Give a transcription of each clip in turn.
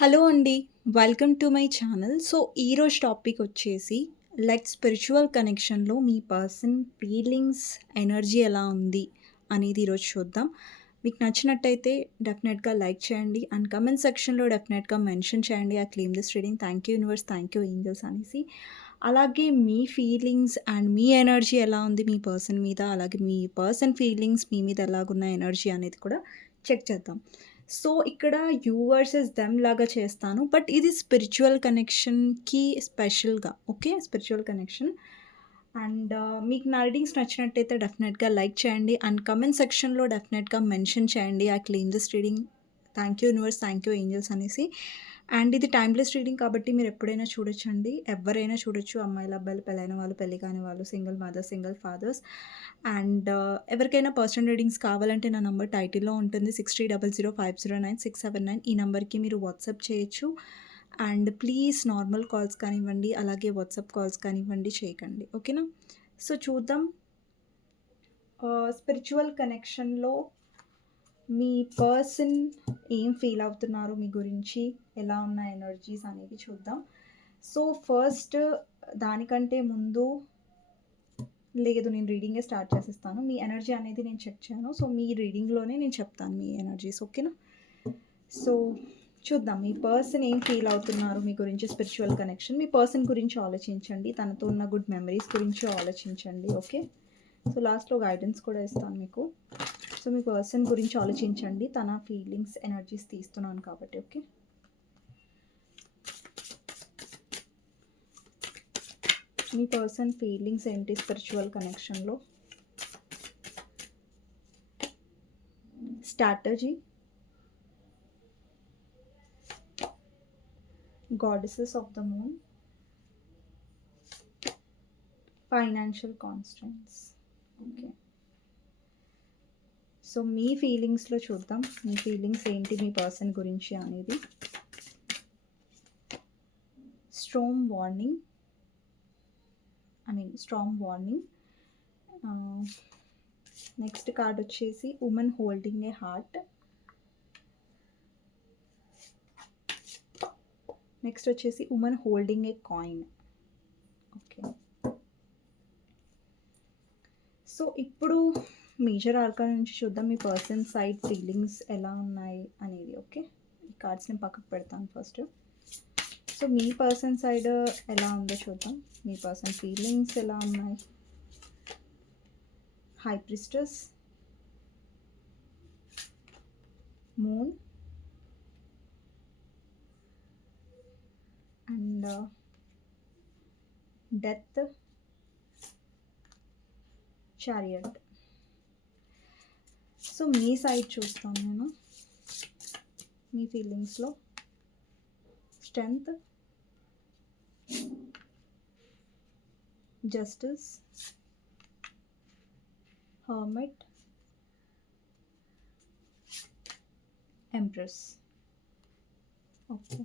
Hello అండి. Welcome to my channel. So, ఈరోజు topic వచ్చేసి లైక్ స్పిరిచువల్ కనెక్షన్‌లో మీ పర్సన్ ఫీలింగ్స్, ఎనర్జీ ఎలా ఉంది అనేది ఈరోజు చూద్దాం. మీకు నచ్చినట్టయితే డెఫినెట్‌గా లైక్ చేయండి. అండ్ కమెంట్ సెక్షన్‌లో డెఫినెట్‌గా మెన్షన్ చేయండి. I claim this reading. Thank you universe, thank you angels అనేసి. అలాగే మీ ఫీలింగ్స్ అండ్ మీ ఎనర్జీ ఎలా ఉంది మీ పర్సన్ మీద, అలాగే మీ పర్సన్ ఫీలింగ్స్ మీ మీద ఎలాగున్న ఎనర్జీ అనేది కూడా చెక్ చేద్దాం. సో, ఇక్కడ యూ వర్సెస్ దెమ్ లాగా చేస్తాను. బట్ ఇది స్పిరిచువల్ కనెక్షన్‌కి స్పెషల్‌గా ఓకే. Spiritual connection. అండ్ మీకు నా రీడింగ్స్ నచ్చినట్టయితే డెఫినెట్‌గా లైక్ చేయండి. అండ్ కమెంట్ సెక్షన్‌లో డెఫినెట్‌గా మెన్షన్ చేయండి. I claim this reading. Thank you universe, thank you angels అనేసి. అండ్ ఇది టైమ్‌లెస్ రీడింగ్ కాబట్టి మీరు ఎప్పుడైనా చూడొచ్చండి. ఎవరైనా చూడొచ్చు. అమ్మాయిల అబ్బాయిలు, పెళ్ళైన వాళ్ళు, పెళ్ళి కాని వాళ్ళు, single mothers, single fathers. And ఎవరికైనా పర్సనల్ రీడింగ్స్ కావాలంటే నా నంబర్ టైటిల్‌లో ఉంటుంది. 6300509679 ఈ నెంబర్కి మీరు వాట్సాప్ చేయొచ్చు. అండ్ ప్లీజ్ నార్మల్ కాల్స్ కానివ్వండి, అలాగే వాట్సాప్ కాల్స్ కానివ్వండి చేయకండి. ఓకేనా? సో, చూద్దాం. స్పిరిచువల్ కనెక్షన్‌లో మీ పర్సన్ ఏం ఫీల్ అవుతున్నారు మీ గురించి, ఎలా ఉన్న ఎనర్జీస్ అనేవి చూద్దాం. సో, ఫస్ట్ దానికంటే ముందు లేదు నేను రీడింగే స్టార్ట్ చేసేస్తాను. మీ ఎనర్జీ అనేది నేను చెక్ చేయను. సో, మీ రీడింగ్‌లోనే నేను చెప్తాను మీ ఎనర్జీస్ ఓకేనా? సో, చూద్దాం మీ పర్సన్ ఏం ఫీల్ అవుతున్నారు మీ గురించి స్పిరిచువల్ కనెక్షన్. మీ పర్సన్ గురించి ఆలోచించండి. తనతో ఉన్న గుడ్ మెమరీస్ గురించి ఆలోచించండి. ఓకే. సో, లాస్ట్‌లో గైడెన్స్ కూడా ఇస్తాను మీకు. సో, మీ పర్సన్ గురించి ఆలోచించండి. తన ఫీలింగ్స్, ఎనర్జీస్ తీస్తున్నాను కాబట్టి ఓకే. మీ పర్సన్ ఫీలింగ్స్ ఏంటి స్పిరిచువల్ కనెక్షన్‌లో? Strategy. Goddesses of the moon. Financial constraints. Okay. So, మీ ఫీలింగ్స్‌లో చూద్దాం. మీ ఫీలింగ్స్ ఏంటి మీ పర్సన్ గురించి అనేది. Strong warning. I mean strong warning. Next card వచ్చేసి women holding a heart. Next వచ్చేసి women holding a coin. Okay. So, ఇప్పుడు మేజర్ ఆర్కా నుంచి చూద్దాం మీ పర్సన్ సైడ్ ఫీలింగ్స్ ఎలా ఉన్నాయి అనేది ఓకే. ఈ కార్డ్స్‌ని పక్కకు పెడతాను ఫస్ట్. సో, మీ పర్సన్ సైడ్ ఎలా ఉందో చూద్దాం. మీ పర్సన్ ఫీలింగ్స్ ఎలా ఉన్నాయి? High priestess moon. And death. Chariot. So, me side చూస్తాను నేను. మీ ఫీలింగ్స్‌లో strength. Justice. Hermit. Empress. Okay.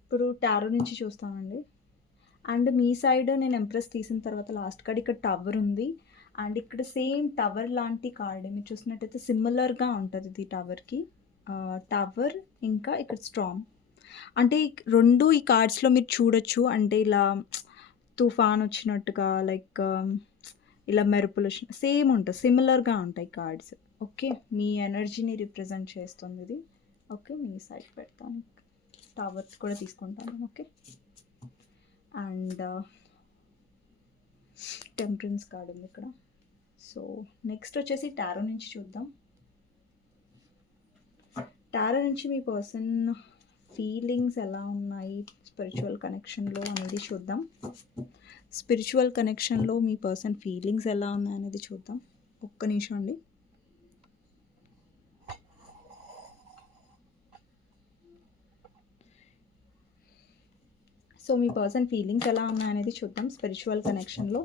ఇప్పుడు టారో నుంచి చూస్తామండి. అండ్ మీ సైడ్ నేను ఎంప్రెస్ తీసిన తర్వాత లాస్ట్ కార్డ్ ఇక్కడ టవర్ ఉంది. అండ్ ఇక్కడ సేమ్ టవర్ లాంటి కార్డ్ మీరు చూసినట్టయితే సిమిలర్‌గా ఉంటుంది ఇది టవర్‌కి. టవర్ ఇంకా ఇక్కడ స్ట్రాంగ్ అంటే రెండు ఈ కార్డ్స్‌లో మీరు చూడొచ్చు. అంటే ఇలా తుఫాన్ వచ్చినట్టుగా లైక్ ఇలా మెరుపులొచ్చిన సేమ్ ఉంటుంది సిమిలర్‌గా ఉంటాయి కార్డ్స్. ఓకే. మీ ఎనర్జీని రిప్రజెంట్ చేస్తుంది ఇది. ఓకే. మీ సైడ్ పెడతాను. టవర్స్ కూడా తీసుకుంటాను. Okay. And uh, temperance card ఉంది ఇక్కడ. సో, నెక్స్ట్ వచ్చేసి టారో నుంచి చూద్దాం. టారో నుంచి మీ పర్సన్ ఫీలింగ్స్ ఎలా ఉన్నాయి స్పిరిచువల్ కనెక్షన్‌లో అనేది చూద్దాం. స్పిరిచువల్ కనెక్షన్‌లో మీ పర్సన్ ఫీలింగ్స్ ఎలా ఉన్నాయి అనేది చూద్దాం. ఒక్క నిమిషం అండి. సో, మీ పర్సన్ ఫీలింగ్స్ ఎలా ఉన్నాయనేది చూద్దాం స్పిరిచువల్ కనెక్షన్‌లో.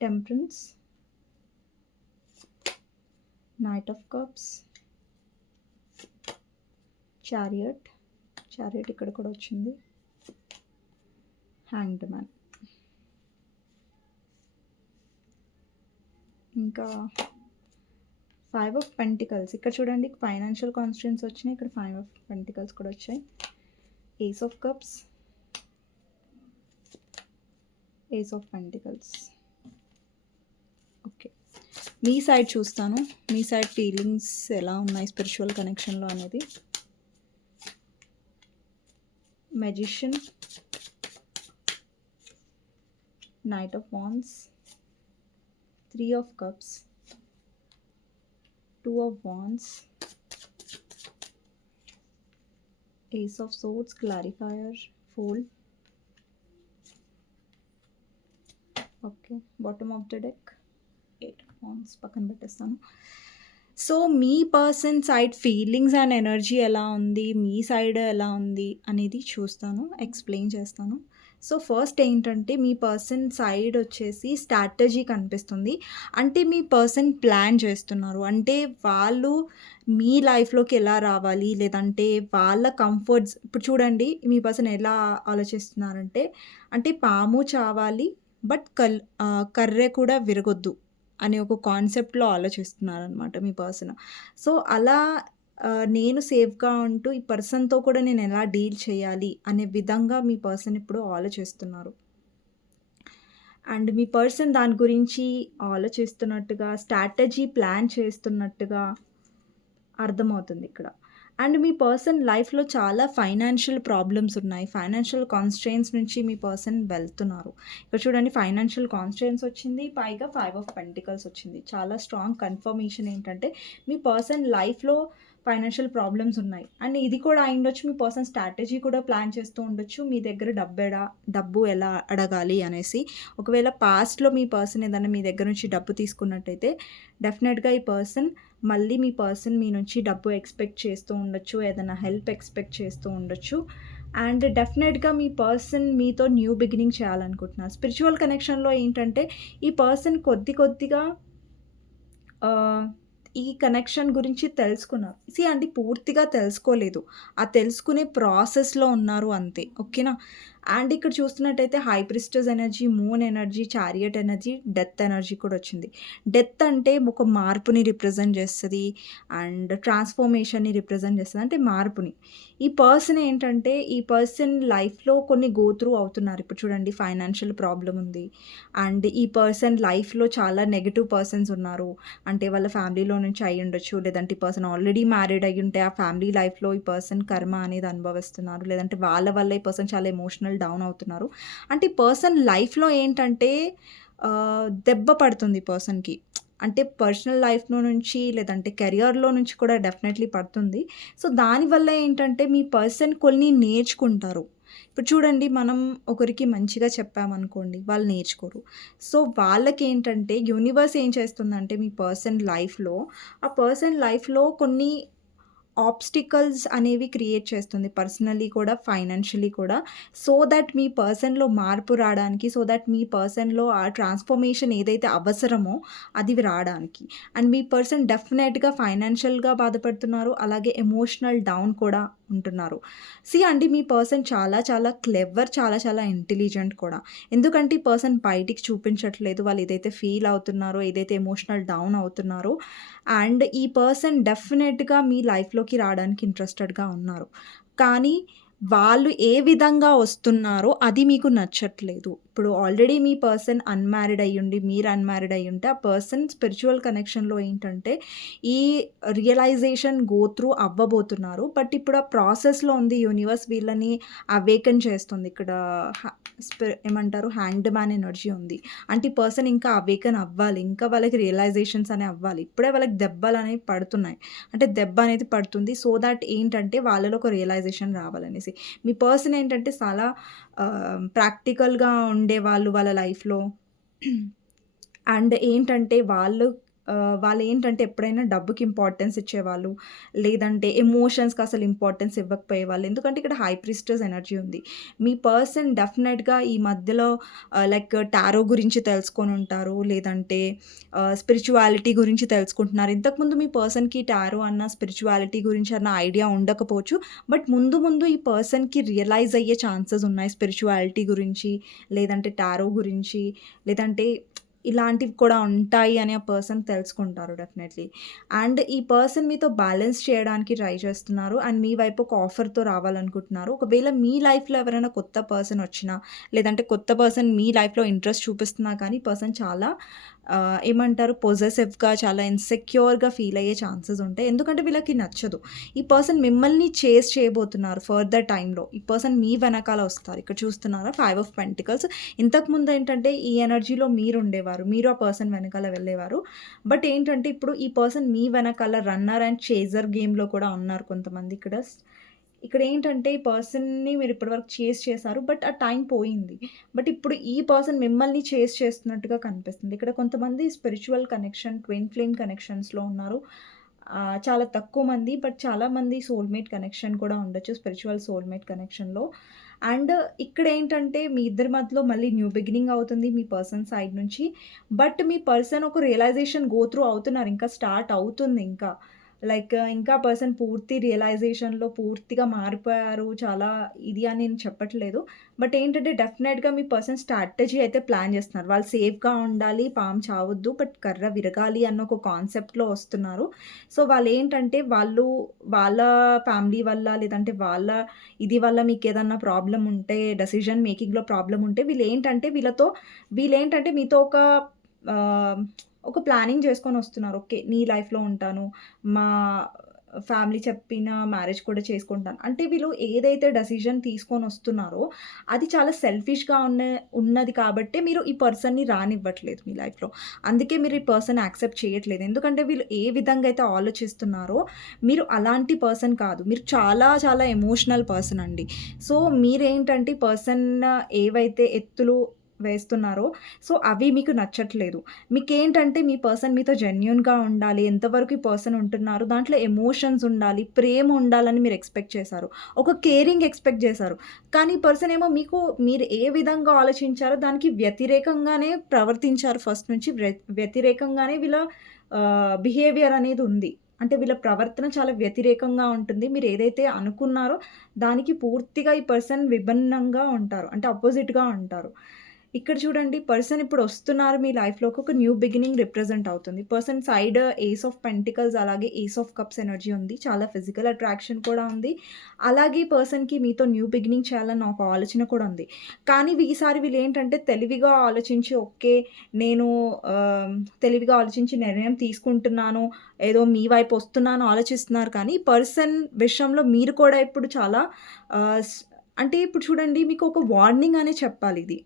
Temperance. Knight of cups chariot chariot ఇక్కడ కూడా వచ్చింది హ్యాంగ్డ్ మ్యాన్ ఇంకా ఫైవ్ ఆఫ్ పెంటికల్స్ ఇక్కడ చూడండి ఫైనాన్షియల్ కాన్స్టిట్యూన్స్ వచ్చినాయి. ఇక్కడ ఫైవ్ ఆఫ్ పెంటికల్స్ కూడా వచ్చాయి. Ace of cups ace of pentacles okay me side చూస్తాను. మీ సైడ్ ఫీలింగ్స్ ఎలా ఉన్నాయి? స్పిరిచువల్ కనెక్షన్లో అనేది. Magician knight of wands three of cups two of wands ace of swords clarifier fold okay bottom of the deck eight wands పక్కన పెట్టేస్తాను. So me person side feelings and energy ఎలా ఉంది? మీ side ఎలా ఉంది? అనేది చూస్తాను ఎక్స్ప్లెయిన్ చేస్తాను. So first ఏంటంటే మీ పర్సన్ సైడ్ వచ్చేసి స్ట్రాటజీ కనిపిస్తుంది. అంటే మీ పర్సన్ ప్లాన్ చేస్తున్నారు. అంటే వాళ్ళు మీ లైఫ్లోకి ఎలా రావాలి? లేదంటే వాళ్ళ కంఫర్ట్స్ ఇప్పుడు చూడండి మీ పర్సన్ ఎలా ఆలోచిస్తున్నారంటే అంటే పాము చావాలి బట్ కల్ కర్రె కూడా విరగొద్దు అనే ఒక కాన్సెప్ట్లో ఆలోచిస్తున్నారనమాట మీ పర్సన్. సో అలా నేను సేఫ్గా ఉంటూ ఈ పర్సన్తో కూడా నేను ఎలా డీల్ చేయాలి అనే విధంగా మీ పర్సన్ ఇప్పుడు ఆలోచిస్తున్నారు. అండ్ మీ పర్సన్ దాని గురించి ఆలోచిస్తున్నట్టుగా స్ట్రాటజీ ప్లాన్ చేస్తున్నట్టుగా అర్థమవుతుంది ఇక్కడ. అండ్ మీ పర్సన్ లైఫ్లో చాలా ఫైనాన్షియల్ ప్రాబ్లమ్స్ ఉన్నాయి. ఫైనాన్షియల్ కాన్స్ట్రెయిన్స్ నుంచి మీ పర్సన్ వెళ్తున్నారు. ఇక్కడ చూడండి ఫైనాన్షియల్ కాన్స్ట్రెయిన్స్ వచ్చింది పైగా ఫైవ్ ఆఫ్ పెంటికల్స్ వచ్చింది. చాలా స్ట్రాంగ్ కన్ఫర్మేషన్ ఏంటంటే మీ పర్సన్ లైఫ్లో ఫైనాన్షియల్ ప్రాబ్లమ్స్ ఉన్నాయి. అండ్ ఇది కూడా అయిండొచ్చు మీ పర్సన్ స్ట్రాటజీ కూడా ప్లాన్ చేస్తూ ఉండొచ్చు మీ దగ్గర డబ్బు ఎడా డబ్బు ఎలా అడగాలి అనేసి. ఒకవేళ పాస్ట్లో మీ పర్సన్ ఏదైనా మీ దగ్గర నుంచి డబ్బు తీసుకున్నట్టయితే డెఫినెట్గా ఈ పర్సన్ మళ్ళీ మీ పర్సన్ మీ నుంచి డబ్బు ఎక్స్పెక్ట్ చేస్తూ ఉండొచ్చు ఏదైనా హెల్ప్ ఎక్స్పెక్ట్ చేస్తూ ఉండొచ్చు. అండ్ డెఫినెట్గా మీ పర్సన్ మీతో న్యూ బిగినింగ్ చేయాలనుకుంటున్నారు స్పిరిచువల్ కనెక్షన్లో ఏంటంటే ఈ పర్సన్ కొద్ది కొద్దిగా ఈ కనెక్షన్ గురించి తెలుసుకున్నారు సి అంటే పూర్తిగా తెలుసుకోలేదు. ఆ తెలుసుకునే ప్రాసెస్లో ఉన్నారు అంతే. ఓకేనా? అండ్ ఇక్కడ చూస్తున్నట్టయితే high priestess energy moon energy chariot energy death energy కూడా వచ్చింది. డెత్ అంటే ఒక మార్పుని రిప్రజెంట్ చేస్తుంది అండ్ ట్రాన్స్ఫర్మేషన్ని రిప్రజెంట్ చేస్తుంది. అంటే మార్పుని. ఈ పర్సన్ ఏంటంటే ఈ పర్సన్ లైఫ్లో కొన్ని గో త్రూ అవుతున్నారు. ఇప్పుడు చూడండి ఫైనాన్షియల్ ప్రాబ్లం ఉంది. అండ్ ఈ పర్సన్ లైఫ్లో చాలా నెగిటివ్ పర్సన్స్ ఉన్నారు. అంటే వాళ్ళ ఫ్యామిలీలో నుంచి అయి ఉండొచ్చు. లేదంటే ఈ పర్సన్ ఆల్రెడీ మ్యారీడ్ అయ్యి ఉంటే ఆ ఫ్యామిలీ లైఫ్లో ఈ పర్సన్ కర్మ అనేది అనుభవిస్తున్నారు. లేదంటే వాళ్ళ వల్ల ఈ పర్సన్ చాలా ఎమోషనల్ డౌన్ అవుతున్నారు. అంటే పర్సన్ లైఫ్లో ఏంటంటే దెబ్బ పడుతుంది పర్సన్కి. అంటే పర్సనల్ లైఫ్లో నుంచి లేదంటే కెరియర్లో నుంచి కూడా డెఫినెట్లీ పడుతుంది. సో దానివల్ల ఏంటంటే మీ పర్సన్ కొన్ని నేర్చుకుంటారు. ఇప్పుడు చూడండి మనం ఒకరికి మంచిగా చెప్పామనుకోండి వాళ్ళు నేర్చుకోరు. సో వాళ్ళకి ఏంటంటే యూనివర్స్ ఏం చేస్తుందంటే మీ పర్సన్ లైఫ్లో ఆ పర్సన్ లైఫ్లో కొన్ని ఆబ్స్టికల్స్ అనేవి క్రియేట్ చేస్తుంది పర్సనలీ కూడా ఫైనాన్షియలీ కూడా. సో దట్ మీ పర్సన్లో మార్పు రావడానికి సో దట్ మీ పర్సన్లో ఆ ట్రాన్స్ఫర్మేషన్ ఏదైతే అవసరమో అది రావడానికి. అండ్ మీ పర్సన్ డెఫినెట్గా ఫైనాన్షియల్గా బాధపడుతున్నారు అలాగే ఎమోషనల్ డౌన్ కూడా ఉంటున్నారు. సి అండి మీ పర్సన్ చాలా చాలా క్లెవర్ చాలా చాలా ఇంటెలిజెంట్ కూడా. ఎందుకంటే ఈ పర్సన్ బయటికి చూపించట్లేదు వాళ్ళు ఏదైతే ఫీల్ అవుతున్నారో ఏదైతే ఎమోషనల్ డౌన్ అవుతున్నారో అండ్ ఈ పర్సన్ డెఫినెట్గా మీ లైఫ్లోకి రావడానికి ఇంట్రెస్టెడ్గా ఉన్నారు. కానీ వాళ్ళు ఏ విధంగా వస్తున్నారో అది మీకు నచ్చట్లేదు. ఇప్పుడు ఆల్రెడీ మీ పర్సన్ అన్మ్యారీడ్ అయ్యుండి మీరు అన్మ్యారీడ్ అయ్యుంటే ఆ పర్సన్ స్పిరిచువల్ కనెక్షన్లో ఏంటంటే ఈ రియలైజేషన్ గో త్రూ అవ్వబోతున్నారు. బట్ ఇప్పుడు ఆ ప్రాసెస్లో ఉంది యూనివర్స్ వీళ్ళని అవేకన్ చేస్తుంది. ఇక్కడ ఏమంటారు? హ్యాండ్ మ్యాన్ ఎనర్జీ ఉంది. అంటే ఈ పర్సన్ ఇంకా అవేకన్ అవ్వాలి. ఇంకా వాళ్ళకి రియలైజేషన్స్ అనేవి అవ్వాలి. ఇప్పుడే వాళ్ళకి దెబ్బలు అనేవి పడుతున్నాయి. అంటే దెబ్బ అనేది పడుతుంది. సో దాట్ ఏంటంటే వాళ్ళలో ఒక రియలైజేషన్ రావాలనేసి. మీ పర్సన్ ఏంటంటే చాలా ప్రాక్టికల్గా ఉండేవాళ్ళు వాళ్ళ లైఫ్లో. అండ్ ఏంటంటే వాళ్ళు వాళ్ళు ఏంటంటే ఎప్పుడైనా డబ్బుకి ఇంపార్టెన్స్ ఇచ్చేవాళ్ళు. లేదంటే ఎమోషన్స్‌కి అసలు ఇంపార్టెన్స్ ఇవ్వకపోయేవాళ్ళు. ఎందుకంటే ఇక్కడ హై ప్రిస్టర్స్ ఎనర్జీ ఉంది. మీ పర్సన్ డెఫినెట్‌గా ఈ మధ్యలో లైక్ టారో గురించి తెలుసుకొని ఉంటారు లేదంటే స్పిరిచువాలిటీ గురించి తెలుసుకుంటున్నారు. ఇంతకుముందు మీ పర్సన్‌కి టారో అన్న, స్పిరిచువాలిటీ గురించి అన్న ఐడియా ఉండకపోవచ్చు. బట్ ముందు ముందు ఈ పర్సన్‌కి రియలైజ్ అయ్యే ఛాన్సెస్ ఉన్నాయి. స్పిరిచువాలిటీ గురించి, లేదంటే టారో గురించి, లేదంటే ఇలాంటివి కూడా ఉంటాయి అని ఆ పర్సన్ తెలుసుకుంటారు డెఫినెట్‌లీ. అండ్ ఈ పర్సన్ మీతో బ్యాలెన్స్ చేయడానికి ట్రై చేస్తున్నారు. అండ్ మీ వైపు ఒక ఆఫర్‌తో రావాలనుకుంటున్నారు. ఒకవేళ మీ లైఫ్‌లో ఎవరైనా కొత్త పర్సన్ వచ్చినా, లేదంటే కొత్త పర్సన్ మీ లైఫ్‌లో ఇంట్రెస్ట్ చూపిస్తున్నా కానీ ఈ పర్సన్ చాలా ఏమంటారు పొజెసివ్గా చాలా ఇన్‌సెక్యూర్‌గా ఫీల్ అయ్యే ఛాన్సెస్ ఉంటాయి. ఎందుకంటే వీళ్ళకి నచ్చదు. ఈ పర్సన్ మిమ్మల్ని చేస్ చేయబోతున్నారు ఫర్దర్ టైంలో ఈ పర్సన్ మీ వెనకాల వస్తారు. ఇక్కడ చూస్తున్నారా? Five of pentacles. ఇంతకుముందు ఏంటంటే ఈ ఎనర్జీలో మీరు ఉండేవారు మీరు ఆ పర్సన్ వెనకాల వెళ్ళేవారు. బట్ ఏంటంటే ఇప్పుడు ఈ పర్సన్ మీ వెనకాల రన్నర్ అండ్ చేజర్ గేమ్‌లో కూడా ఉన్నారు కొంతమంది ఇక్కడ. ఇక్కడ ఏంటంటే ఈ పర్సన్‌ని మీరు ఇప్పటివరకు చేస్ చేశారు. బట్ ఆ టైం పోయింది. బట్ ఇప్పుడు ఈ పర్సన్ మిమ్మల్ని చేస్ చేస్తున్నట్టుగా కనిపిస్తుంది. ఇక్కడ కొంతమంది స్పిరిచువల్ కనెక్షన్, ట్విన్ ఫ్లేమ్ కనెక్షన్స్‌లో ఉన్నారు. చాలా తక్కువ మంది. బట్ చాలామంది సోల్‌మేట్ కనెక్షన్ కూడా ఉండొచ్చు. స్పిరిచువల్ సోల్‌మేట్ కనెక్షన్‌లో. అండ్ ఇక్కడ ఏంటంటే మీ ఇద్దరి మధ్యలో మళ్ళీ న్యూ బిగినింగ్ అవుతుంది మీ పర్సన్ సైడ్ నుంచి. బట్ మీ పర్సన్ ఒక రియలైజేషన్ గో త్రూ అవుతున్నారు. ఇంకా స్టార్ట్ అవుతుంది ఇంకా. లైక్ ఇంకా పర్సన్ పూర్తి రియలైజేషన్‌లో పూర్తిగా మారిపోయారు. చాలా ఇది అని నేను చెప్పట్లేదు. బట్ ఏంటంటే డెఫినెట్‌గా మీ పర్సన్ స్ట్రాటజీ అయితే ప్లాన్ చేస్తున్నారు. వాళ్ళు సేఫ్‌గా ఉండాలి. పాము చావద్దు బట్ కర్ర విరగాలి అన్న ఒక కాన్సెప్ట్‌లో వస్తున్నారు. సో వాళ్ళు ఏంటంటే వాళ్ళు వాళ్ళ ఫ్యామిలీ వల్ల లేదంటే వాళ్ళ ఇది వల్ల మీకు ఏదన్నా ప్రాబ్లం ఉంటే డెసిషన్ మేకింగ్‌లో ప్రాబ్లం ఉంటే వీళ్ళు ఏంటంటే వీళ్ళతో వీళ్ళేంటంటే మీతో ఒక ఒక ప్లానింగ్ చేసుకొని వస్తున్నారు ఓకే. నీ లైఫ్‌లో ఉంటాను. మా ఫ్యామిలీ చెప్పిన మ్యారేజ్ కూడా చేసుకుంటాను. అంటే వీళ్ళు ఏదైతే డెసిషన్ తీసుకొనొస్తున్నారో అది చాలా సెల్ఫిష్‌గా ఉన్న ఉన్నది కాబట్టే మీరు ఈ పర్సన్‌ని రానివ్వట్లేదు మీ లైఫ్‌లో. అందుకే మీరు ఈ పర్సన్ యాక్సెప్ట్ చేయట్లేదు. ఎందుకంటే వీళ్ళు ఏ విధంగా అయితే ఆలోచిస్తున్నారో మీరు అలాంటి పర్సన్ కాదు. మీరు చాలా చాలా ఎమోషనల్ పర్సన్ అండి. సో మీరేంటంటే పర్సన్ ఏవైతే ఎత్తులు వేస్తున్నారో సో అవి మీకు నచ్చట్లేదు. మీకేంటంటే మీ పర్సన్ మీతో జెన్యున్గా ఉండాలి. ఎంతవరకు ఈ పర్సన్ ఉంటున్నారు. దాంట్లో ఎమోషన్స్ ఉండాలి. ప్రేమ ఉండాలని మీరు ఎక్స్‌పెక్ట్ చేశారు. ఒక కేరింగ్ ఎక్స్‌పెక్ట్ చేశారు. కానీ ఈ పర్సన్ ఏమో మీకు మీరు ఏ విధంగా ఆలోచించారో దానికి వ్యతిరేకంగానే ప్రవర్తించారు ఫస్ట్ నుంచి. వ్య వ్యతిరేకంగానే వీళ్ళ బిహేవియర్ అనేది ఉంది. అంటే వీళ్ళ ప్రవర్తన చాలా వ్యతిరేకంగా ఉంటుంది. మీరు ఏదైతే అనుకున్నారో దానికి పూర్తిగా ఈ పర్సన్ విభిన్నంగా ఉంటారు. అంటే అపోజిట్‌గా ఉంటారు. ఇక్కడ చూడండి పర్సన్ ఇప్పుడు వస్తున్నారు మీ లైఫ్‌లోకి ఒక న్యూ బిగినింగ్ రిప్రజెంట్ అవుతుంది. Person side ace of pentacles అలాగే ఏస్ ఆఫ్ కప్స్ ఎనర్జీ ఉంది. చాలా ఫిజికల్ అట్రాక్షన్ కూడా ఉంది. అలాగే పర్సన్‌కి మీతో న్యూ బిగినింగ్ చేయాలన్న ఒక ఆలోచన కూడా ఉంది. కానీ ఈసారి వీళ్ళు ఏంటంటే తెలివిగా ఆలోచించి ఓకే. నేను తెలివిగా ఆలోచించి నిర్ణయం తీసుకుంటున్నాను. ఏదో మీ వైపు వస్తున్నాను ఆలోచిస్తున్నారు కానీ పర్సన్ విషయంలో మీరు కూడా ఇప్పుడు చాలా అంటే ఇప్పుడు చూడండి మీకు ఒక వార్నింగ్ అనే చెప్పాలి ఇది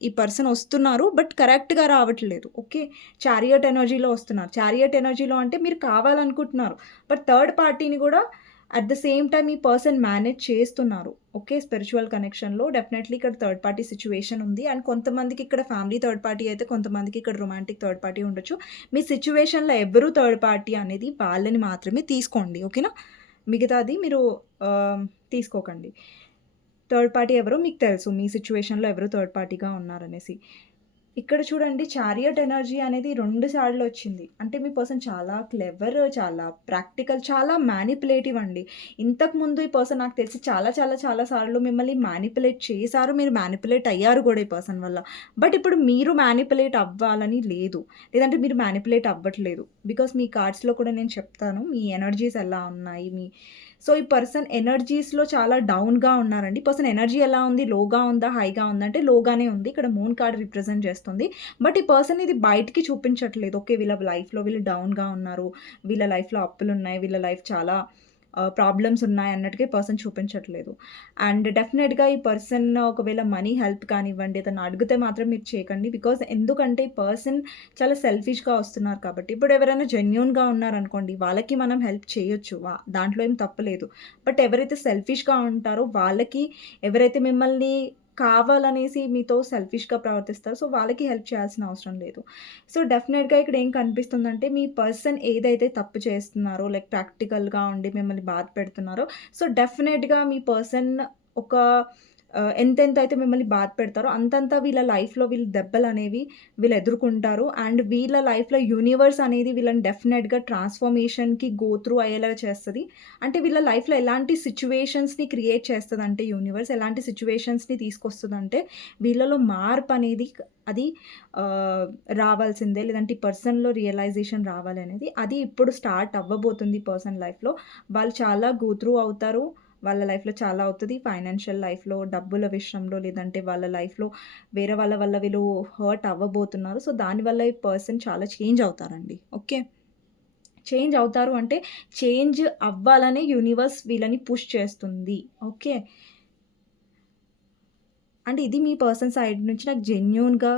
ఈ పర్సన్ వస్తున్నారు. బట్ కరెక్ట్‌గా రావట్లేదు. ఓకే. చారియట్ ఎనర్జీలో వస్తున్నారు. చారియట్ ఎనర్జీలో అంటే మీరు కావాలనుకుంటున్నారు. బట్ థర్డ్ పార్టీని కూడా అట్ ద సేమ్ టైం ఈ పర్సన్ మేనేజ్ చేస్తున్నారు. ఓకే. స్పిరిచువల్ కనెక్షన్‌లో డెఫినెట్‌లీ ఇక్కడ థర్డ్ పార్టీ సిచ్యువేషన్ ఉంది. అండ్ కొంతమందికి ఇక్కడ ఫ్యామిలీ థర్డ్ పార్టీ అయితే కొంతమందికి ఇక్కడ రొమాంటిక్ థర్డ్ పార్టీ ఉండొచ్చు. మీ సిచ్యువేషన్లో ఎవరు థర్డ్ పార్టీ అనేది వాళ్ళని మాత్రమే తీసుకోండి. ఓకేనా. మిగతాది మీరు తీసుకోకండి. థర్డ్ పార్టీ ఎవరో మీకు తెలుసు. మీ సిచ్యువేషన్లో ఎవరు థర్డ్ పార్టీగా ఉన్నారనేసి. ఇక్కడ చూడండి చారియట్ ఎనర్జీ అనేది రెండు సార్లు వచ్చింది. అంటే మీ పర్సన్ చాలా క్లెవర్, చాలా ప్రాక్టికల్, చాలా మ్యానిపులేటివ్ అండి. ఇంతకుముందు ఈ పర్సన్ నాకు తెలిసి చాలా చాలా చాలా సార్లు మిమ్మల్ని మ్యానిపులేట్ చేశారు. మీరు మ్యానిపులేట్ అయ్యారు కూడా ఈ పర్సన్ వల్ల. బట్ ఇప్పుడు మీరు మ్యానిపులేట్ అవ్వాలని లేదు. లేదంటే మీరు మ్యానిపులేట్ అవ్వట్లేదు. బికాస్ మీ కార్డ్స్‌లో కూడా నేను చెప్తాను. మీ ఎనర్జీస్ ఎలా ఉన్నాయి. మీ సో ఈ పర్సన్ ఎనర్జీస్‌లో చాలా డౌన్‌గా ఉన్నారండి. పర్సన్ ఎనర్జీ ఎలా ఉంది? లోగా ఉందా? హైగా ఉందా? అంటే లోగానే ఉంది. ఇక్కడ మూన్ కార్డ్ రిప్రజెంట్ చేస్తుంది. బట్ ఈ పర్సన్ ఇది బయటికి చూపించట్లేదు. ఓకే. వీళ్ళ లైఫ్‌లో వీళ్ళు డౌన్‌గా ఉన్నారు. వీళ్ళ లైఫ్‌లో అప్పులు ఉన్నాయి వీళ్ళ లైఫ్ చాలా ప్రాబ్లమ్స్ ఉన్నాయి అన్నట్టుగా ఈ పర్సన్ చూపించట్లేదు. అండ్ డెఫినెట్గా ఈ పర్సన్ ఒకవేళ మనీ హెల్ప్ కానివ్వండి తను అడిగితే మాత్రం మీరు చేయకండి. బికాజ్ ఎందుకంటే ఈ పర్సన్ చాలా సెల్ఫిష్‌గా వస్తున్నారు కాబట్టి. ఇప్పుడు ఎవరైనా జెన్యున్గా ఉన్నారనుకోండి వాళ్ళకి మనం హెల్ప్ చేయొచ్చు. వా దాంట్లో ఏం తప్పలేదు బట్ ఎవరైతే సెల్ఫిష్‌గా ఉంటారో వాళ్ళకి ఎవరైతే మిమ్మల్ని కావాలనేసి మీతో సెల్ఫిష్‌గా ప్రవర్తిస్తారు. సో, వాళ్ళకి హెల్ప్ చేయాల్సిన అవసరం లేదు. సో, డెఫినెట్‌గా ఇక్కడ ఏం కనిపిస్తుందంటే మీ పర్సన్ ఏదైతే తప్పు చేస్తున్నారో లైక్ ప్రాక్టికల్‌గా ఉండి మిమ్మల్ని బాధ పెడుతున్నారో సో, డెఫినెట్‌గా మీ పర్సన్ ఒక ఎంతెంత అయితే మిమ్మల్ని బాధ పెడతారో అంతంత వీళ్ళ లైఫ్‌లో వీళ్ళు దెబ్బలనేవి వీళ్ళు ఎదుర్కొంటారు. అండ్ వీళ్ళ లైఫ్‌లో యూనివర్స్ అనేది వీళ్ళని డెఫినెట్‌గా ట్రాన్స్‌ఫర్మేషన్‌కి గో త్రూ అయ్యేలా చేస్తుంది అంటే వీళ్ళ లైఫ్‌లో ఎలాంటి సిచ్యువేషన్స్ని క్రియేట్ చేస్తుంది అంటే యూనివర్స్ ఎలాంటి సిచువేషన్స్ని తీసుకొస్తుంది అంటే వీళ్ళలో మార్పు అనేది అది రావాల్సిందే. లేదంటే ఈ పర్సన్‌లో రియలైజేషన్ రావాలనేది. అది ఇప్పుడు స్టార్ట్ అవ్వబోతుంది పర్సన్ లైఫ్‌లో. వాళ్ళు చాలా గో త్రూ అవుతారు. వాళ్ళ లైఫ్‌లో చాలా అవుతుంది ఫైనాన్షియల్ లైఫ్‌లో, డబ్బుల విషయంలో లేదంటే వాళ్ళ లైఫ్‌లో వేరే వాళ్ళ వల్ల వీళ్ళు హర్ట్ అవ్వబోతున్నారు. సో, దానివల్ల ఈ పర్సన్ చాలా చేంజ్ అవుతారండి. ఓకే. చేంజ్ అవుతారు అంటే చేంజ్ అవ్వాలనే యూనివర్స్ వీళ్ళని పుష్ చేస్తుంది. ఓకే. అంటే ఇది మీ పర్సన్ సైడ్ నుంచి నాకు జెన్యున్గా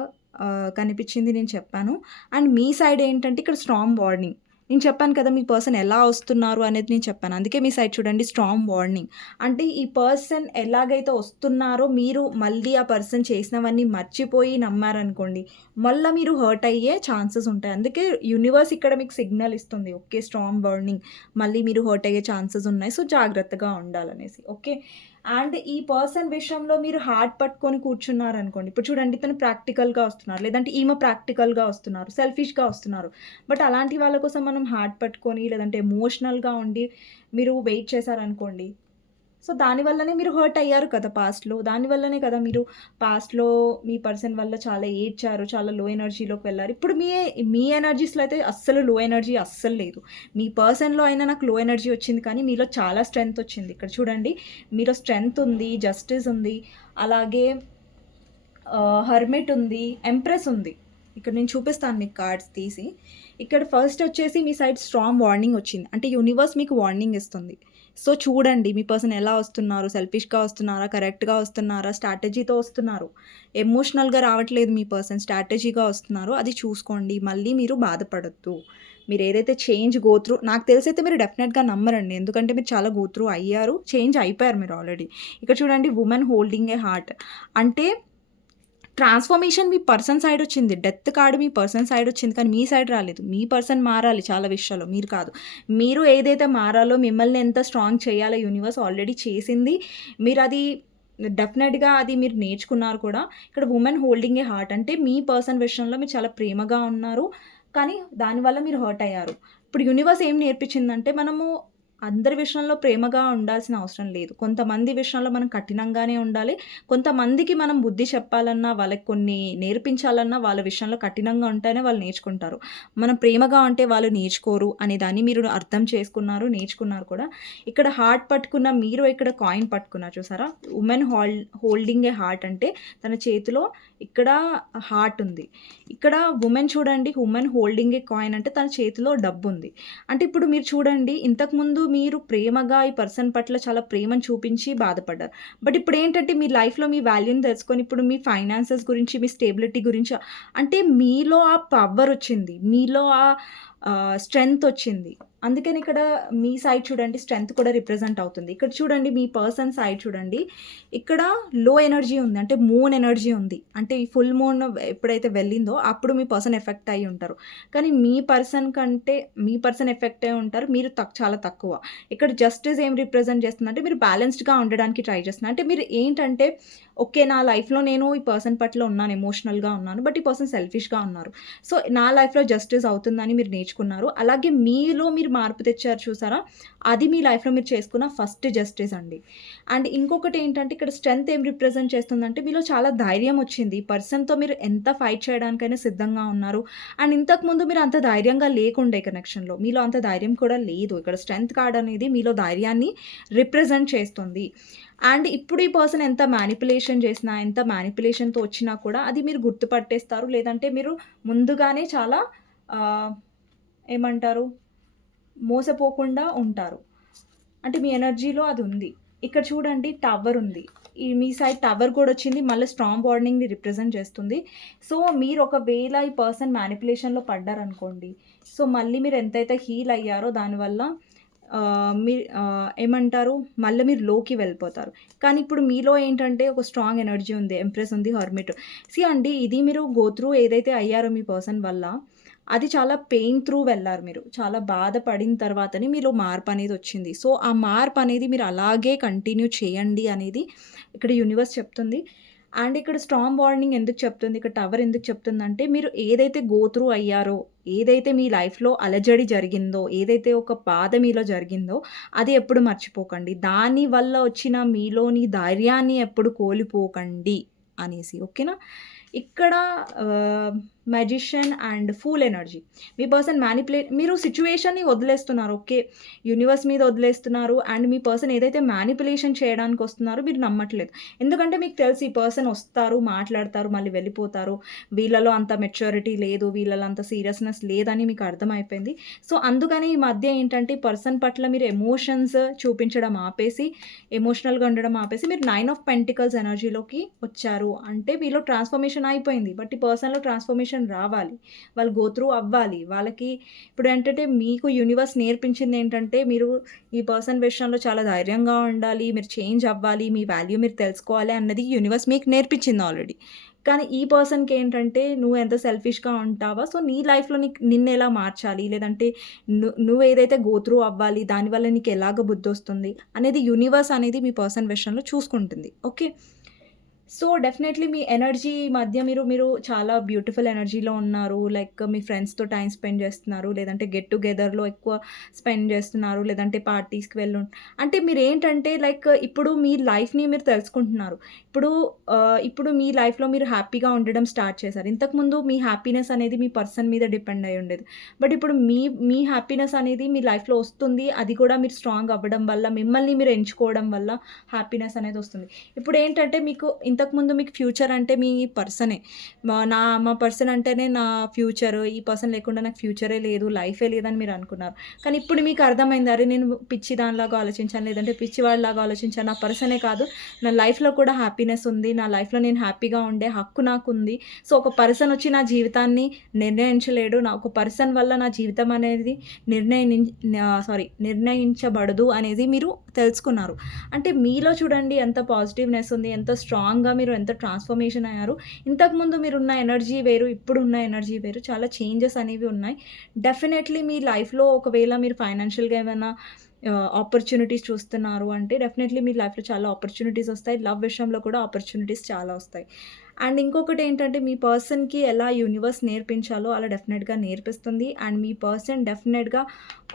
కనిపించింది నేను చెప్పాను. అండ్ మీ సైడ్ ఏంటంటే ఇక్కడ స్ట్రాంగ్ వార్నింగ్. నేను చెప్పాను కదా! మీ పర్సన్ ఎలా వస్తున్నారు అనేది నేను చెప్పాను. అందుకే మీ సైడ్ చూడండి స్ట్రాంగ్ వార్నింగ్. అంటే ఈ పర్సన్ ఎలాగైతే వస్తున్నారో మీరు మళ్ళీ ఆ పర్సన్ చేసినవన్నీ మర్చిపోయి నమ్మారనుకోండి. మళ్ళీ మీరు హర్ట్ అయ్యే ఛాన్సెస్ ఉంటాయి. అందుకే యూనివర్స్ ఇక్కడ మీకు సిగ్నల్ ఇస్తుంది. ఓకే. Strong warning. మళ్ళీ మీరు హర్ట్ అయ్యే ఛాన్సెస్ ఉన్నాయి. సో, జాగ్రత్తగా ఉండాలనేసి. ఓకే. అండ్ ఈ పర్సన్ విషయంలో మీరు హార్ట్ పట్టుకొని కూర్చున్నారు అనుకోండి ఇప్పుడు చూడండి ఇతను ప్రాక్టికల్‌గా వస్తున్నారు. లేదంటే ఈమె ప్రాక్టికల్‌గా వస్తున్నారు. సెల్ఫిష్‌గా వస్తున్నారు. బట్ అలాంటి వాళ్ళ కోసం మనం హార్ట్ పట్టుకొని లేదంటే ఎమోషనల్‌గా ఉండి మీరు వెయిట్ చేశారనుకోండి. సో, దానివల్లనే మీరు హర్ట్ అయ్యారు కదా! పాస్ట్‌లో. దానివల్లనే కదా మీరు పాస్ట్‌లో మీ పర్సన్ వల్ల చాలా ఏడ్చారు. చాలా లో ఎనర్జీలోకి వెళ్ళారు ఇప్పుడు మీ మీ ఎనర్జీస్‌లో అయితే అస్సలు లో ఎనర్జీ అస్సలు లేదు. మీ పర్సన్‌లో అయినా నాకు లో ఎనర్జీ వచ్చింది కానీ మీలో చాలా స్ట్రెంగ్త్ వచ్చింది. ఇక్కడ చూడండి మీలో స్ట్రెంగ్త్ ఉంది. జస్టిస్ ఉంది. అలాగే హర్మిట్ హెర్మిట్ ఉంది. ఎంప్రెస్ ఉంది. ఇక్కడ నేను చూపిస్తాను మీకు కార్డ్స్ తీసి. ఇక్కడ ఫస్ట్ వచ్చేసి మీ సైడ్ స్ట్రాంగ్ వార్నింగ్ వచ్చింది. అంటే యూనివర్స్ మీకు వార్నింగ్ ఇస్తుంది. సో, చూడండి మీ పర్సన్ ఎలా వస్తున్నారు? సెల్ఫిష్‌గా వస్తున్నారా? కరెక్ట్‌గా వస్తున్నారా? స్ట్రాటజీతో వస్తున్నారు. ఎమోషనల్‌గా రావట్లేదు మీ పర్సన్. స్ట్రాటజీగా వస్తున్నారు. అది చూసుకోండి. మళ్ళీ మీరు బాధపడద్దు మీరు ఏదైతే చేంజ్ గోత్రూ నాకు తెలిసైతే మీరు డెఫినెట్‌గా నమ్మరండి. ఎందుకంటే మీరు చాలా గోత్రూ అయ్యారు. చేంజ్ అయిపోయారు మీరు ఆల్రెడీ. ఇక్కడ చూడండి ఉమెన్ హోల్డింగ్ ఏ హార్ట్. అంటే ట్రాన్స్‌ఫర్మేషన్ మీ పర్సన్ సైడ్ వచ్చింది. డెత్ కార్డు మీ పర్సన్ సైడ్ వచ్చింది. కానీ మీ సైడ్ రాలేదు. మీ పర్సన్ మారాలి చాలా విషయాల్లో. మీరు కాదు. మీరు ఏదైతే మారాలో మిమ్మల్ని ఎంత స్ట్రాంగ్ చేయాలో యూనివర్స్ ఆల్రెడీ చేసింది. మీరు అది డెఫినెట్‌గా అది మీరు నేర్చుకున్నారు కూడా. ఇక్కడ ఉమెన్ హోల్డింగ్ ఏ హార్ట్ అంటే మీ పర్సన్ విషయంలో మీరు చాలా ప్రేమగా ఉన్నారు. కానీ దానివల్ల మీరు హర్ట్ అయ్యారు. ఇప్పుడు యూనివర్స్ ఏం నేర్పించిందంటే మనము అందరి విషయంలో ప్రేమగా ఉండాల్సిన అవసరం లేదు. కొంతమంది విషయంలో మనం కఠినంగానే ఉండాలి. కొంతమందికి మనం బుద్ధి చెప్పాలన్నా, వాళ్ళకి కొన్ని నేర్పించాలన్నా వాళ్ళ విషయంలో కఠినంగా ఉంటేనే వాళ్ళు నేర్చుకుంటారు. మనం ప్రేమగా ఉంటే వాళ్ళు నేర్చుకోరు అనే దాన్ని మీరు అర్థం చేసుకున్నారు. నేర్చుకున్నారు కూడా. ఇక్కడ హార్ట్ పట్టుకున్న మీరు ఇక్కడ కాయిన్ పట్టుకున్నారు చూసారా? Women hole holding a heart అంటే తన చేతిలో ఇక్కడ హార్ట్ ఉంది. ఇక్కడ ఉమెన్ చూడండి ఉమెన్ హోల్డింగ్ ఏ కాయిన్ అంటే తన చేతిలో డబ్బు ఉంది అంటే ఇప్పుడు మీరు చూడండి ఇంతకుముందు మీరు ప్రేమగా ఈ పర్సన్ పట్ల చాలా ప్రేమను చూపించి బాధపడ్డారు. బట్ ఇప్పుడు ఏంటంటే మీ లైఫ్‌లో మీ వాల్యూని తెలుసుకొని ఇప్పుడు మీ ఫైనాన్సెస్ గురించి, మీ స్టేబిలిటీ గురించి అంటే మీలో ఆ పవర్ వచ్చింది. మీలో ఆ స్ట్రెంగ్త్ వచ్చింది. అందుకని ఇక్కడ మీ సైడ్ చూడండి స్ట్రెంగ్త్ కూడా రిప్రజెంట్ అవుతుంది. ఇక్కడ చూడండి మీ పర్సన్ సైడ్ చూడండి. ఇక్కడ లో ఎనర్జీ ఉంది. అంటే మూన్ ఎనర్జీ ఉంది. అంటే ఈ ఫుల్ మూన్ ఎప్పుడైతే వెళ్ళిందో అప్పుడు మీ పర్సన్ ఎఫెక్ట్ అయ్యి ఉంటారు. కానీ మీ పర్సన్ కంటే మీ పర్సన్ ఎఫెక్ట్ అయి ఉంటారు. మీరు తక్ చాలా తక్కువ. ఇక్కడ జస్టిస్ ఏం రిప్రజెంట్ చేస్తుందంటే మీరు బ్యాలెన్స్డ్‌గా ఉండడానికి ట్రై చేస్తున్నారు. అంటే మీరు ఏంటంటే ఓకే. నా లైఫ్‌లో నేను ఈ పర్సన్ పట్ల ఉన్నాను. ఎమోషనల్‌గా ఉన్నాను. బట్ ఈ పర్సన్ సెల్ఫిష్‌గా ఉన్నారు. సో, నా లైఫ్‌లో జస్టిస్ అవుతుందని మీరు నేర్చుకున్నారు. అలాగే మీలో మీరు మార్పు తెచ్చారు చూసారా? అది మీ లైఫ్‌లో మీరు చేసుకున్న ఫస్ట్ జస్టిస్ అండి. అండ్ ఇంకొకటి ఏంటంటే ఇక్కడ స్ట్రెంగ్త్ ఏం రిప్రజెంట్ చేస్తుందంటే మీలో చాలా ధైర్యం వచ్చింది. ఈ పర్సన్‌తో మీరు ఎంత ఫైట్ చేయడానికైనా సిద్ధంగా ఉన్నారు. అండ్ ఇంతకుముందు మీరు అంత ధైర్యంగా లేకుండే కనెక్షన్‌లో. మీలో అంత ధైర్యం కూడా లేదు. ఇక్కడ స్ట్రెంగ్త్ కార్డ్ అనేది మీలో ధైర్యాన్ని రిప్రజెంట్ చేస్తుంది. అండ్ ఇప్పుడు ఈ పర్సన్ ఎంత మ్యానిపులేషన్ చేసినా, ఎంత మ్యానిపులేషన్తో వచ్చినా కూడా అది మీరు గుర్తుపట్టేస్తారు. లేదంటే మీరు ముందుగానే చాలా ఏమంటారు? మోసపోకుండా ఉంటారు. అంటే మీ ఎనర్జీలో అది ఉంది. ఇక్కడ చూడండి టవర్ ఉంది. ఈ మీ సైడ్ టవర్ కూడా వచ్చింది. మళ్ళీ స్ట్రాంగ్ వార్నింగ్‌ని రిప్రజెంట్ చేస్తుంది. సో, మీరు ఒకవేళ ఈ పర్సన్ మ్యానిపులేషన్లో పడ్డారనుకోండి. సో, మళ్ళీ మీరు ఎంతైతే హీల్ అయ్యారో దానివల్ల మీరు మీ ఏమంటారు మళ్ళీ మీరు లోకి వెళ్ళిపోతారు. కానీ ఇప్పుడు మీలో ఏంటంటే ఒక స్ట్రాంగ్ ఎనర్జీ ఉంది. ఎంప్రెస్ ఉంది, హర్మిట్ సీ అండి ఇది మీరు గోత్రూ ఏదైతే అయ్యారో మీ పర్సన్ వల్ల, అది చాలా పెయిన్ త్రూ వెళ్ళారు మీరు. చాలా బాధపడిన తర్వాతనే మీలో మార్పనేది వచ్చింది. సో, ఆ మార్పు అనేది మీరు అలాగే కంటిన్యూ చేయండి అనేది ఇక్కడ యూనివర్స్ చెప్తుంది. అండ్ ఇక్కడ స్ట్రాంగ్ వార్నింగ్ ఎందుకు చెప్తుంది? ఇక్కడ టవర్ ఎందుకు చెప్తుందంటే మీరు ఏదైతే గోత్రూ అయ్యారో, ఏదైతే మీ లైఫ్‌లో అలజడి జరిగిందో, ఏదైతే ఒక బాధ మీలో జరిగిందో అది ఎప్పుడు మర్చిపోకండి. దాని వల్ల వచ్చిన మీలోని ధైర్యాన్ని ఎప్పుడు కోల్పోకండి అనేసి. ఓకేనా? ఇక్కడ ah, magician and fool energy. మీ పర్సన్ మ్యానిపులేట్ మీరు సిచ్యువేషన్ని వదిలేస్తున్నారు. ఓకే. యూనివర్స్ మీద వదిలేస్తున్నారు. అండ్ మీ పర్సన్ ఏదైతే మ్యానిపులేషన్ చేయడానికి వస్తున్నారో మీరు నమ్మట్లేదు. ఎందుకంటే మీకు తెలుసు ఈ పర్సన్ వస్తారు, మాట్లాడతారు, మళ్ళీ వెళ్ళిపోతారు. వీళ్ళలో అంత మెచ్యూరిటీ లేదు. వీళ్ళలో అంత సీరియస్‌నెస్ లేదని మీకు అర్థమైపోయింది. సో, అందుకని ఈ మధ్య ఏంటంటే పర్సన్ పట్ల మీరు ఎమోషన్స్ చూపించడం ఆపేసి, ఎమోషనల్‌గా ఉండడం ఆపేసి మీరు నైన్ ఆఫ్ పెంటికల్స్ ఎనర్జీలోకి వచ్చారు. అంటే వీళ్ళు ట్రాన్స్‌ఫర్మేషన్ అయిపోయింది. బట్ ఈ పర్సన్‌లో ట్రాన్స్‌ఫర్మేషన్ రావాలి. వాళ్ళు గోత్రూ అవ్వాలి. వాళ్ళకి ఇప్పుడు ఏంటంటే మీకు యూనివర్స్ నేర్పించింది ఏంటంటే మీరు ఈ పర్సన్ విషయంలో చాలా ధైర్యంగా ఉండాలి. మీరు చేంజ్ అవ్వాలి. మీ వాల్యూ మీరు తెలుసుకోవాలి అన్నది యూనివర్స్ మీకు నేర్పించింది ఆల్రెడీ. కానీ ఈ పర్సన్‌కి ఏంటంటే నువ్వు ఎంత సెల్ఫిష్‌గా ఉంటావా? సో, నీ లైఫ్‌లో నీకు నిన్నెలా మార్చాలి? లేదంటే ను నువ్వు ఏదైతే గోత్రూ అవ్వాలి. దానివల్ల నీకు ఎలాగ బుద్ధొస్తుంది అనేది యూనివర్స్ అనేది మీ పర్సన్ విషయంలో చూసుకుంటుంది. ఓకే. సో, డెఫినెట్లీ మీ ఎనర్జీ మధ్య మీరు మీరు చాలా బ్యూటిఫుల్ ఎనర్జీలో ఉన్నారు. లైక్ మీ ఫ్రెండ్స్‌తో టైం స్పెండ్ చేస్తున్నారు. లేదంటే గెట్ టుగెదర్‌లో ఎక్కువ స్పెండ్ చేస్తున్నారు. లేదంటే పార్టీస్‌కి వెళ్ళు అంటే మీరు ఏంటంటే లైక్ ఇప్పుడు మీ లైఫ్‌ని మీరు తెలుసుకుంటున్నారు. ఇప్పుడు ఇప్పుడు మీ లైఫ్‌లో మీరు హ్యాపీగా ఉండడం స్టార్ట్ చేశారు. ఇంతకుముందు మీ హ్యాపీనెస్ అనేది మీ పర్సన్ మీద డిపెండ్ అయ్యి ఉండేది. బట్ ఇప్పుడు మీ మీ హ్యాపీనెస్ అనేది మీ లైఫ్‌లో వస్తుంది. అది కూడా మీరు స్ట్రాంగ్ అవ్వడం వల్ల, మిమ్మల్ని మీరు ఎంచుకోవడం వల్ల హ్యాపీనెస్ అనేది వస్తుంది. ఇప్పుడు ఏంటంటే మీకు ఇంతకుముందు మీకు ఫ్యూచర్ అంటే మీ పర్సనే. మా నా మా పర్సన్ అంటేనే నా ఫ్యూచర్. ఈ పర్సన్ లేకుండా నాకు ఫ్యూచరే లేదు. లైఫే లేదని మీరు అనుకున్నారు. కానీ ఇప్పుడు మీకు అర్థమైంది. అరే! నేను పిచ్చి దానిలాగా ఆలోచించాను. లేదంటే పిచ్చివాడిలాగా ఆలోచించాను. నా పర్సనే కాదు. నా లైఫ్‌లో కూడా హ్యాపీనెస్ ఉంది. నా లైఫ్‌లో నేను హ్యాపీగా ఉండే హక్కు నాకుంది. సో, ఒక పర్సన్ వచ్చి నా జీవితాన్ని నిర్ణయించలేడు. నా ఒక పర్సన్ వల్ల నా జీవితం అనేది నిర్ణయినిం సారీ నిర్ణయించబడదు అనేది మీరు తెలుసుకున్నారు. అంటే మీలో చూడండి ఎంత పాజిటివ్‌నెస్ ఉంది. ఎంత స్ట్రాంగ్‌గా మీరు ఎంత ట్రాన్స్‌ఫర్మేషన్ అయ్యారు. ఇంతకుముందు మీరున్న ఎనర్జీ వేరు. ఇప్పుడున్న ఎనర్జీ వేరు. చాలా చేంజెస్ అనేవి ఉన్నాయి. డెఫినెట్లీ మీ లైఫ్‌లో ఒకవేళ మీరు ఫైనాన్షియల్‌గా ఏమైనా ఆపర్చునిటీస్ చూస్తున్నారు అంటే డెఫినెట్లీ మీ లైఫ్‌లో చాలా ఆపర్చునిటీస్ వస్తాయి. లవ్ విషయంలో కూడా ఆపర్చునిటీస్ చాలా వస్తాయి. అండ్ ఇంకొకటి ఏంటంటే మీ పర్సన్‌కి ఎలా యూనివర్స్ నేర్పించాలో అలా డెఫినెట్‌గా నేర్పిస్తుంది. అండ్ మీ పర్సన్ డెఫినెట్‌గా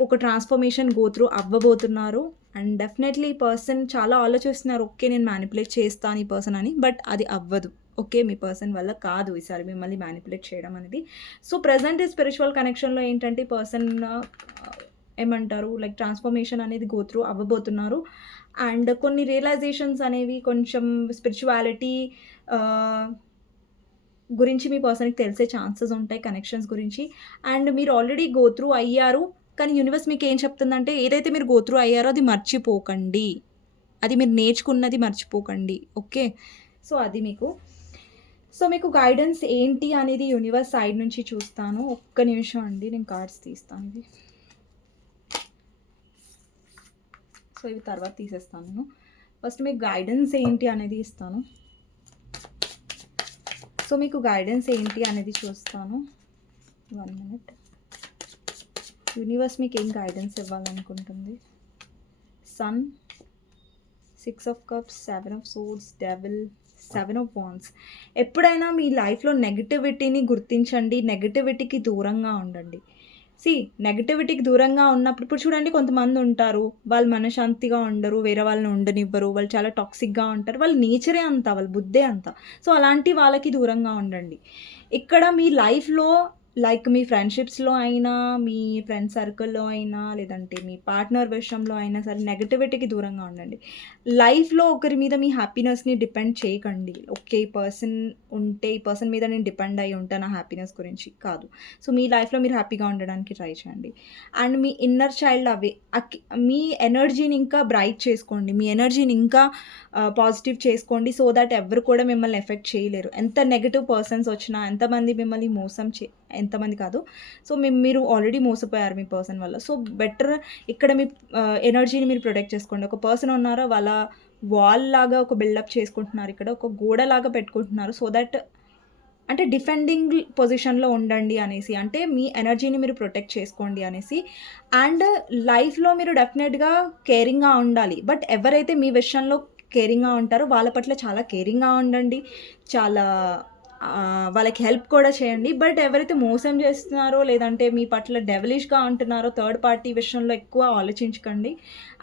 ఒక ట్రాన్స్‌ఫర్మేషన్ గోత్రూ అవ్వబోతున్నారు. అండ్ డెఫినెట్‌లీ ఈ పర్సన్ చాలా ఆలోచిస్తున్నారు. ఓకే. నేను మ్యానిపులేట్ చేస్తాను ఈ పర్సన్ అని. బట్ అది అవ్వదు. ఓకే. మీ పర్సన్ వల్ల కాదు ఈసారి మిమ్మల్ని మ్యానిపులేట్ చేయడం అనేది. సో, ప్రజెంట్ ఈ స్పిరిచువల్ కనెక్షన్‌లో ఏంటంటే పర్సన్ ఏమంటారు లైక్ ట్రాన్స్‌ఫర్మేషన్ అనేది గోత్రూ అవ్వబోతున్నారు. అండ్ కొన్ని రియలైజేషన్స్ అనేవి కొంచెం స్పిరిచువాలిటీ గురించి మీ పర్సన్‌కి తెలిసే ఛాన్సెస్ ఉంటాయి కనెక్షన్స్ గురించి. అండ్ మీరు ఆల్రెడీ గోత్రూ అయ్యారు. కానీ యూనివర్స్ మీకు ఏం చెప్తుందంటే ఏదైతే మీరు గోత్రూ అయ్యారో అది మర్చిపోకండి. అది మీరు నేర్చుకున్నది మర్చిపోకండి. ఓకే. సో, అది మీకు. సో, మీకు గైడెన్స్ ఏంటి అనేది యూనివర్స్ సైడ్ నుంచి చూస్తాను. ఒక్క నిమిషం అండి. నేను కార్డ్స్ తీస్తాను ఇవి. సో, ఇవి తర్వాత తీసేస్తాను నేను. ఫస్ట్ మీకు గైడెన్స్ ఏంటి అనేది ఇస్తాను. సో, మీకు గైడెన్స్ ఏంటి అనేది చూస్తాను. One minute. యూనివర్స్ మీకు ఏం guidance ఇవ్వాలనుకుంటుంది? Sun, six of cups, seven of swords devil, seven of wands ఎప్పుడైనా మీ లైఫ్‌లో నెగటివిటీని గుర్తించండి. నెగటివిటీకి దూరంగా ఉండండి. సీ నెగటివిటీకి దూరంగా ఉన్నప్పుడు ఇప్పుడు చూడండి కొంతమంది ఉంటారు. వాళ్ళు మనశాంతిగా ఉండరు. వేరే వాళ్ళని ఉండనివ్వరు. వాళ్ళు చాలా టాక్సిక్‌గా ఉంటారు. వాళ్ళ నేచరే అంత. వాళ్ళ బుద్ధే అంత. సో, అలాంటి వాళ్ళకి దూరంగా ఉండండి. ఇక్కడ మీ లైఫ్‌లో లైక్ మీ ఫ్రెండ్‌షిప్స్‌లో అయినా, మీ ఫ్రెండ్ సర్కిల్‌లో అయినా, లేదంటే మీ పార్ట్నర్ విషయంలో అయినా సరే నెగటివిటీకి దూరంగా ఉండండి. లైఫ్‌లో ఒకరి మీద మీ హ్యాపీనెస్‌ని డిపెండ్ చేయకండి. ఓకే. ఈ పర్సన్ ఉంటే ఈ పర్సన్ మీద నేను డిపెండ్ అయ్యి ఉంటాను హ్యాపీనెస్ గురించి. కాదు. సో, మీ లైఫ్‌లో మీరు హ్యాపీగా ఉండడానికి ట్రై చేయండి. అండ్ మీ ఇన్నర్ చైల్డ్ అవే మీ ఎనర్జీని ఇంకా బ్రైట్ చేసుకోండి. మీ ఎనర్జీని ఇంకా పాజిటివ్ చేసుకోండి. సో, దాట్ ఎవ్వరు కూడా మిమ్మల్ని ఎఫెక్ట్ చేయలేరు. ఎంత నెగిటివ్ పర్సన్స్ వచ్చినా, ఎంతమంది మిమ్మల్ని మోసం చే ఎంతమంది కాదు. సో మేము మీరు ఆల్రెడీ మోసపోయారు మీ పర్సన్ వల్ల. సో బెటర్ ఇక్కడ మీ ఎనర్జీని మీరు ప్రొటెక్ట్ చేసుకోండి. ఒక పర్సన్ ఉన్నారో వాళ్ళ వాల్ లాగా ఒక బిల్డప్ చేసుకుంటున్నారు ఇక్కడ. ఒక గోడ లాగా పెట్టుకుంటున్నారు. సో దట్ అంటే డిఫెండింగ్ పొజిషన్లో ఉండండి అనేసి. అంటే మీ ఎనర్జీని మీరు ప్రొటెక్ట్ చేసుకోండి అనేసి. అండ్ లైఫ్లో మీరు డెఫినెట్గా కేరింగ్గా ఉండాలి. బట్ ఎవరైతే మీ విషయంలో కేరింగ్గా ఉంటారో వాళ్ళ పట్ల చాలా కేరింగ్గా ఉండండి. చాలా వాళ్ళకి హెల్ప్ కూడా చేయండి. బట్ ఎవరైతే మోసం చేస్తున్నారో లేదంటే మీ పట్ల డెవలిష్గా ఉంటున్నారో థర్డ్ పార్టీ విషయంలో ఎక్కువ ఆలోచించకండి.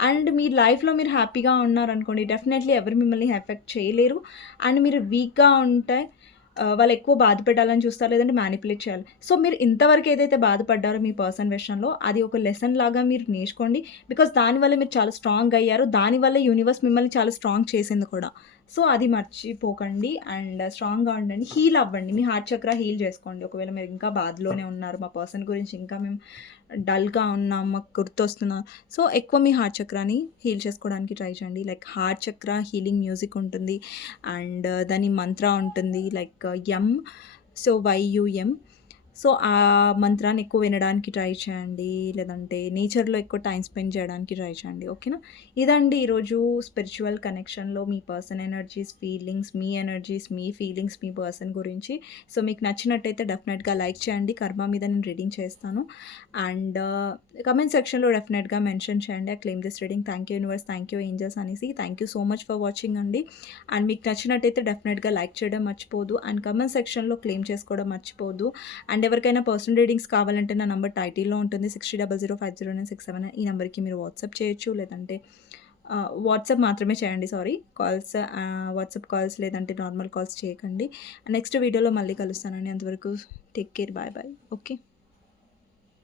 అండ్ మీ లైఫ్లో మీరు హ్యాపీగా ఉన్నారనుకోండి డెఫినెట్లీ ఎవరు మిమ్మల్ని ఎఫెక్ట్ చేయలేరు. అండ్ మీరు వీక్గా ఉంటే వాళ్ళు ఎక్కువ బాధ పెట్టాలని చూస్తారు లేదంటే మ్యానిపులేట్ చేయాలి. సో మీరు ఇంతవరకు ఏదైతే బాధపడ్డారో మీ పర్సన్ విషయంలో అది ఒక లెసన్ లాగా మీరు నేర్చుకోండి. బికాస్ దానివల్ల మీరు చాలా స్ట్రాంగ్ అయ్యారు. దానివల్ల యూనివర్స్ మిమ్మల్ని చాలా స్ట్రాంగ్ చేసింది కూడా. సో అది మర్చిపోకండి అండ్ స్ట్రాంగ్గా ఉండండి. హీల్ అవ్వండి. మీ హార్ట్ చక్ర హీల్ చేసుకోండి. ఒకవేళ మీరు ఇంకా బాధలోనే ఉన్నారు మా పర్సన్ గురించి ఇంకా మేము డల్గా ఉన్నాం మాకు గుర్తొస్తున్నాం సో ఎక్కువ మీ హార్ట్ చక్రాని హీల్ చేసుకోవడానికి ట్రై చేయండి. Like heart chakra healing music ఉంటుంది అండ్ దాని మంత్ర ఉంటుంది లైక్ ఎం సో వైయుఎం సో ఆ మంత్రాన్ని ఎక్కువ వినడానికి ట్రై చేయండి. లేదంటే నేచర్లో ఎక్కువ టైం స్పెండ్ చేయడానికి ట్రై చేయండి. ఓకేనా? ఇదండి ఈరోజు స్పిరిచువల్ కనెక్షన్లో మీ పర్సన్ ఎనర్జీస్ ఫీలింగ్స్ మీ ఎనర్జీస్ మీ ఫీలింగ్స్ మీ పర్సన్ గురించి. సో మీకు నచ్చినట్టయితే డెఫినెట్గా లైక్ చేయండి. కర్మ మీద నేను రీడింగ్ చేస్తాను. అండ్ కమెంట్ సెక్షన్లో డెఫినెట్గా మెన్షన్ చేయండి. I claim this reading. Thank you universe. Thank you angels అనేసి. Thank you so much for watching అండి. అండ్ మీకు నచ్చినట్టయితే డెఫినెట్గా లైక్ చేయడం మర్చిపోదు. అండ్ కమెంట్ సెక్షన్లో క్లెయిమ్ చేసుకోవడం మర్చిపోదు. అండ్ ఎవరికైనా పర్సనల్ రీడింగ్స్ కావాలంటే నా నెంబర్ టైటిల్లో ఉంటుంది sixty double zero five zero nine six seven. ఈ నెంబర్కి మీరు వాట్సాప్ చేయొచ్చు లేదంటే వాట్సాప్ మాత్రమే చేయండి సారీ. కాల్స్ వాట్సాప్ కాల్స్ లేదంటే నార్మల్ కాల్స్ చేయకండి. నెక్స్ట్ వీడియోలో మళ్ళీ కలుస్తానండి. అంతవరకు take care bye bye. Okay.